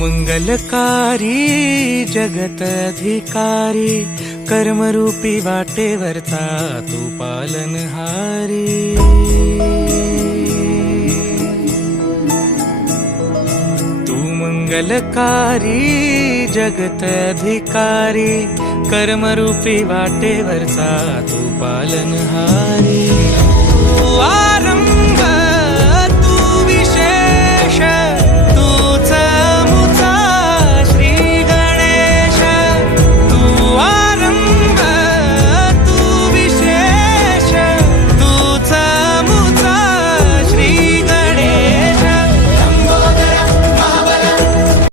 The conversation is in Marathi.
मंगलकारी जगत अधिकारी, कर्मरूपी वाटेवरचा तू पालनहारी। तू मंगलकारी जगत अधिकारी, कर्मरूपी वाटेवरचा तू पालनहारी।